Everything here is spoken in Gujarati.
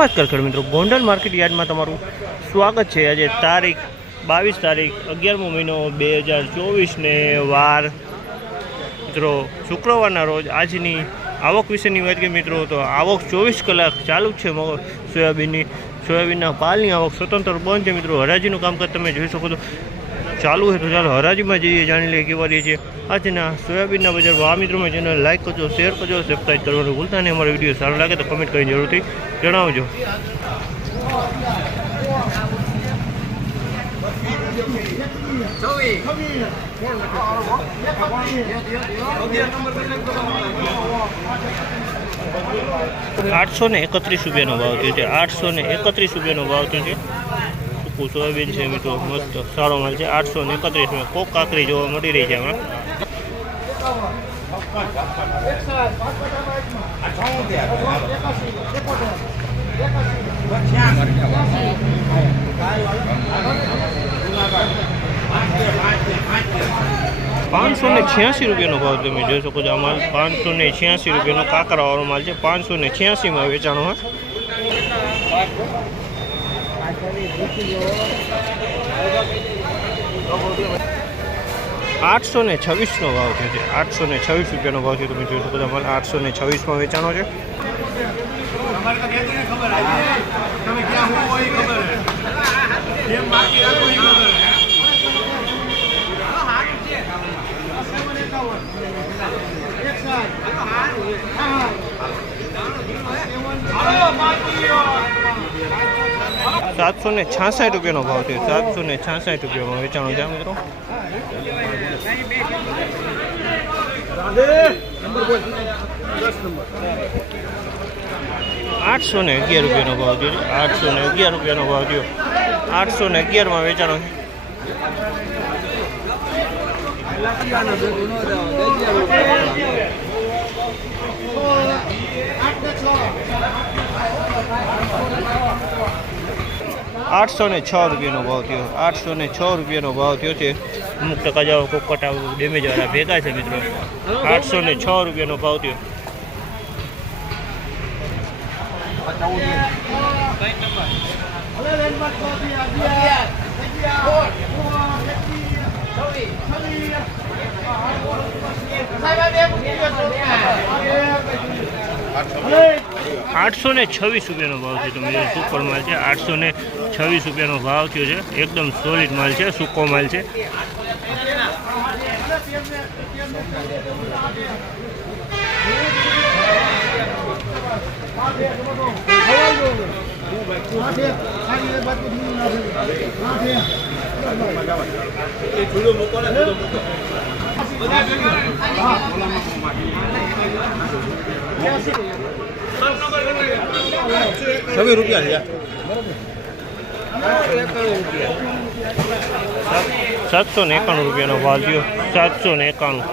નમસ્કાર ખેડૂત મિત્રો, ગોંડલ માર્કેટ યાર્ડમાં તમારું સ્વાગત છે. આજે તારીખ બાવીસ તારીખ અગિયારમો મહિનો બે હજાર ચોવીસને વાર. મિત્રો, શુક્રવારના રોજ આજની આવક વિશેની વાત કરીએ મિત્રો, તો આવક ચોવીસ કલાક ચાલુ છે સોયાબીનની, સોયાબીનના પાલની આવક સ્વતંત્ર બંધ છે મિત્રો. હરાજીનું કામકાજ તમે જોઈ શકો છો. ચાલુ છે તો ચાલો હરાજીમાં જઈએ, જાણી લઈએ કેવા રહી છે. આજના સોયાબીનના બજાર ભાવ. મિત્રો ચેનલ લાઈક કરજો શેર કરજો સબસ્ક્રાઈબ કરવાનું ભૂલતા નહીં. અમારો વીડિયો સારો લાગે તો કમેન્ટ કરીને જરૂરથી જણાવજો. આઠસો ને એકત્રીસ રૂપિયાનો ભાવ થયો છે. આઠસો ને એકત્રીસ રૂપિયાનો ભાવ થયો છે. સૂકું સોયાબીન છે મિત્રો મસ્ત સારો માલ છે. આઠસો ને એકત્રીસમાં કોક કાકરી જોવા મળી રહી છે હમણાં પાંચસો ને છ્યાસી રૂપિયાનો ભાવ તમે જોઈ શકો છો માલ. પાંચસો ને છ્યાસી રૂપિયાનો કાકરાવાળો માલ છે. પાંચસો ને છ્યાસીમાં વેચાણો હોય આઠસો ને છવ્વીસનો ભાવ થયો છે. આઠસો ને છવ્વીસ રૂપિયાનો ભાવ છે. તમે જોઈ શકો તમારે આઠસો ને છવ્વીસમાં વેચાણો છે. તમે સાતસો ને છાસઠ રૂપિયાનો ભાવ થયો. સાતસો ને છાસઠ રૂપિયામાં વેચાણો છે, મિત્રો. આઠસો ને અગિયાર રૂપિયાનો ભાવ થયો છે. આઠસો ને અગિયાર રૂપિયાનો ભાવ થયો. આઠસો ને અગિયારમાં વેચાણો છે. આઠસો ને છ રૂપિયાનો ભાવ થયો. આઠસો ને છ રૂપિયાનો ભાવ થયો છે. અમુક ટકા જાઓ કોકટા ડેમેજ વાળા ભેગા છે મિત્રો. આઠસો ને છ રૂપિયાનો ભાવ થયો. આઠસો ને છવ્વીસ રૂપિયાનો ભાવ છે તમે સુપર માલ છે. આઠસો ને છવ્વીસ રૂપિયાનો ભાવ થયો છે. એકદમ સોલિડ માલ છે, સૂકો માલ છે. એ મૂકો ને મૂકો છવ્વીસ રૂપિયા છે સાતસો ને એકાણું રૂપિયાનો ભાવ થયો. સાતસો ને એકાણું.